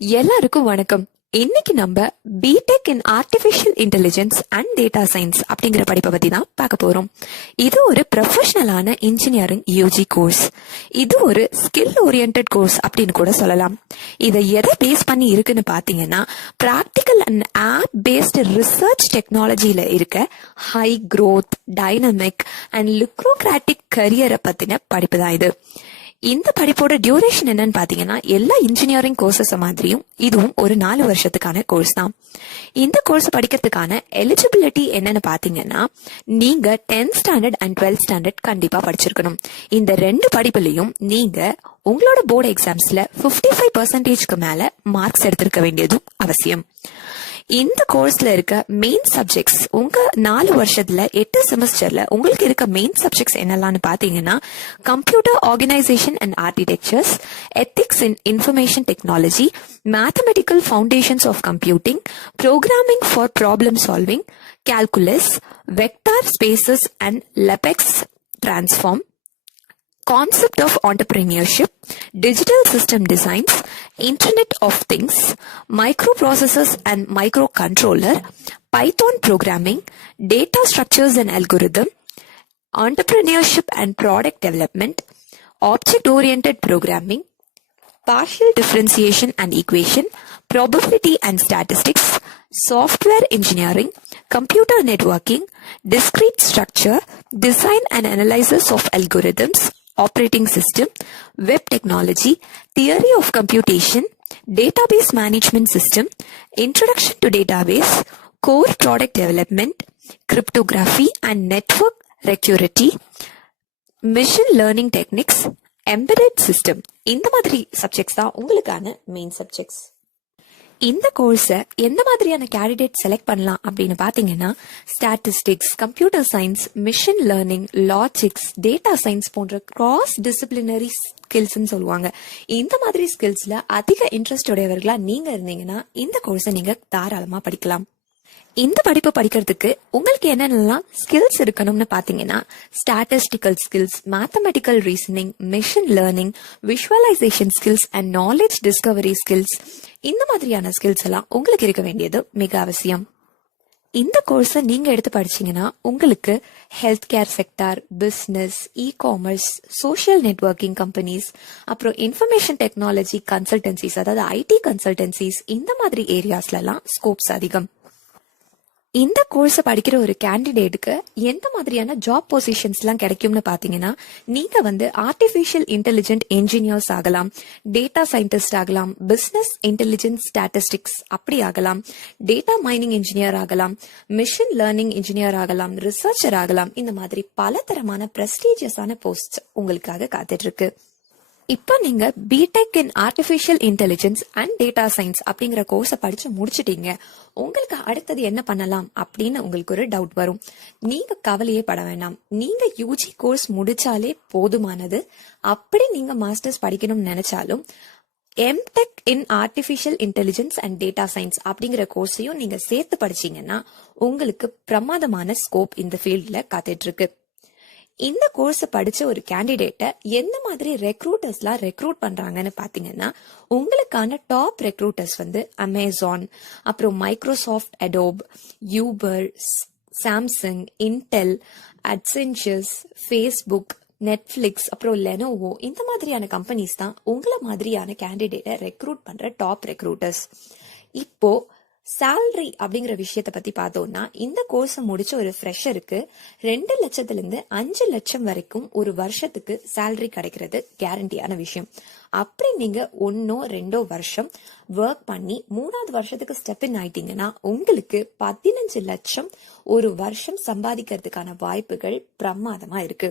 எல்லாருக்கும் வணக்கம். இன்னைக்கு நம்ம B.tech in artificial intelligence and data science அப்படிங்கிற படிப்பை பத்தி தான் பார்க்க போறோம். இது ஒரு ப்ரொஃபஷனலான இன்ஜினியரிங் யூஜி கோர்ஸ். இது ஒரு ஸ்கில் ஓரியன்ட் கோர்ஸ் அப்படின்னு கூட சொல்லலாம். இதை எதை பேஸ் பண்ணி இருக்குன்னு பாத்தீங்கன்னா, practical and app based research டெக்னாலஜியில இருக்க high growth, dynamic and lucrative கரியரை பத்தின படிப்பு தான் இது. இந்த படிப்போட டியூரேஷன் என்னன்னு பாத்தீங்கன்னா, எல்லா இன்ஜினியரிங் கோர்சஸ் மாதிரியும் இதுவும் ஒரு 4 வருஷத்துக்கான கோர்ஸ் தான். இந்த கோர்ஸ் படிக்கிறதுக்கான எலிஜிபிலிட்டி என்னன்னு பாத்தீங்கன்னா, நீங்க 10th standard and 12th standard கண்டிப்பா படிச்சிருக்கணும். இந்த 2 படிப்புலயும் நீங்க உங்களோட போர்டு எக்ஸாம்ஸ்ல 55% மேல மார்க்ஸ் எடுத்திருக்க வேண்டியதும் அவசியம். இந்த கோர்ஸ்ல இருக்க மெயின் சப்ஜெக்ட்ஸ், உங்க 4 வருஷத்துல 8 செமஸ்டர்ல உங்களுக்கு இருக்க மெயின் சப்ஜெக்ட்ஸ் என்னெல்லாம் பாத்தீங்கன்னா, computer organisation and architectures, ethics in information technology, mathematical foundations of computing, programming for problem solving, calculus, vector spaces and Laplace transform, concept of entrepreneurship, digital system designs, internet of things, microprocessors and microcontroller, Python programming, data structures and algorithm, entrepreneurship and product development, object oriented programming, partial differentiation and equation, probability and statistics, software engineering, computer networking, discrete structure, design and analysis of algorithms, operating system, web technology, theory of computation, database management system, introduction to database, core product development, cryptography and network security, machine learning techniques, embedded system. இந்த மாதிரி subjects தான் உங்களுக்கான main subjects. இந்த கோர்ஸை எந்த மாதிரியான candidate select பண்ணலாம் அப்படின்னு பாத்தீங்கன்னா, statistics, computer science, machine learning, logics, data science போன்ற கிராஸ் டிசிப்ளினரி ஸ்கில்ஸ் சொல்லுவாங்க. இந்த மாதிரி ஸ்கில்ஸ்ல அதிக இன்ட்ரெஸ்ட் உடையவர்களா நீங்க இருந்தீங்கன்னா இந்த கோர்ஸை நீங்க தாராளமா படிக்கலாம். இந்த படிப்பு படிக்கிறதுக்கு உங்களுக்கு என்னென்னலாம் ஸ்கில்ஸ் இருக்கணும்னு பாத்தீங்கன்னா, statistical skills, mathematical reasoning, machine learning, visualisation skills and knowledge discovery skills, இந்த மாதிரியான ஸ்கில்ஸ் எல்லாம் உங்களுக்கு இருக்க வேண்டியது மிக அவசியம். இந்த கோர்ஸை நீங்க எடுத்து படிச்சீங்கன்னா உங்களுக்கு health care sector, business, e commerce, social networking companies, அப்புறம் இன்ஃபர்மேஷன் டெக்னாலஜி கன்சல்டன்சிஸ், அதாவது ஐடி கன்சல்டன்சிஸ், இந்த மாதிரி ஏரியாஸ்ல எல்லாம் ஸ்கோப்ஸ் அதிகம். இந்த கோர்ஸை படிக்கிற ஒரு கேண்டிடேட்டுக்கு எந்த மாதிரியான ஜாப் பொசிஷன்ஸ் எல்லாம் கிடைக்கும்னு பாத்தீங்கன்னா, நீங்க ஆர்டிபிஷியல் இன்டெலிஜென்ட் என்ஜினியர்ஸ் ஆகலாம், டேட்டா சயின்டிஸ்ட் ஆகலாம், பிசினஸ் இன்டெலிஜென்ஸ் ஸ்டாட்டிஸ்டிக்ஸ் அப்படி ஆகலாம், டேட்டா மைனிங் இன்ஜினியர் ஆகலாம், மிஷின் லேர்னிங் இன்ஜினியர் ஆகலாம், ரிசர்ச்சர் ஆகலாம். இந்த மாதிரி பல தரமான பிரஸ்டீஜியஸான போஸ்ட் உங்களுக்காக காத்துட்டு இருக்கு. இப்போ நீங்க B.tech in artificial intelligence and data science அப்படிங்கிற கோர்ஸை படிச்சு முடிச்சிட்டீங்க. உங்களுக்கு அடுத்தது என்ன பண்ணலாம் அப்படின்னு உங்களுக்கு ஒரு டவுட் வரும். நீங்க கவலையே பட வேண்டாம். நீங்க யூஜி கோர்ஸ் முடிச்சாலே போதுமானது. அப்படி நீங்க மாஸ்டர்ஸ் படிக்கணும்னு நினைச்சாலும் M.tech in artificial intelligence and data science அப்படிங்கிற கோர்ஸையும் நீங்க சேர்த்து படிச்சீங்கன்னா உங்களுக்கு பிரமாதமான ஸ்கோப் இந்த ஃபீல்ட்ல காத்துட்டு இருக்கு. இந்த கோர்ஸ் படிச்ச ஒரு கேண்டிடேட்டை எந்த மாதிரி ரெக்ரூட்டர்ஸ்லாம் ரெக்ரூட் பண்றாங்கன்னு பாத்தீங்கன்னா, உங்களுக்கான டாப் ரெக்ரூட்டர்ஸ் அமேசான், அப்புறம் Microsoft, Adobe, Uber, Samsung, Intel, Accentures, Facebook, Netflix, அப்புறம் லெனோவோ, இந்த மாதிரியான கம்பெனிஸ் தான் உங்களை மாதிரியான கேண்டிடேட்டை ரெக்ரூட் பண்ற டாப் ரெக்ரூட்டர்ஸ். இப்போ சேலரி அப்படிங்கிற விஷயத்த பத்தி பார்த்தோம்னா, இந்த கோர்ஸ் முடிச்ச ஒரு ஃப்ரெஷருக்கு 2 லட்சத்துல இருந்து 5 லட்சம் வரைக்கும் ஒரு வருஷத்துக்கு சேலரி கிடைக்கிறது கேரண்டியான விஷயம். அப்படி நீங்க 1 or 2 வருஷம் ஒர்க் பண்ணி 3வது வருஷத்துக்கு ஸ்டெப் இன் ஆயிட்டீங்கன்னா உங்களுக்கு 15 லட்சம் ஒரு வருஷம் சம்பாதிக்கிறதுக்கான வாய்ப்புகள் பிரமாதமா இருக்கு.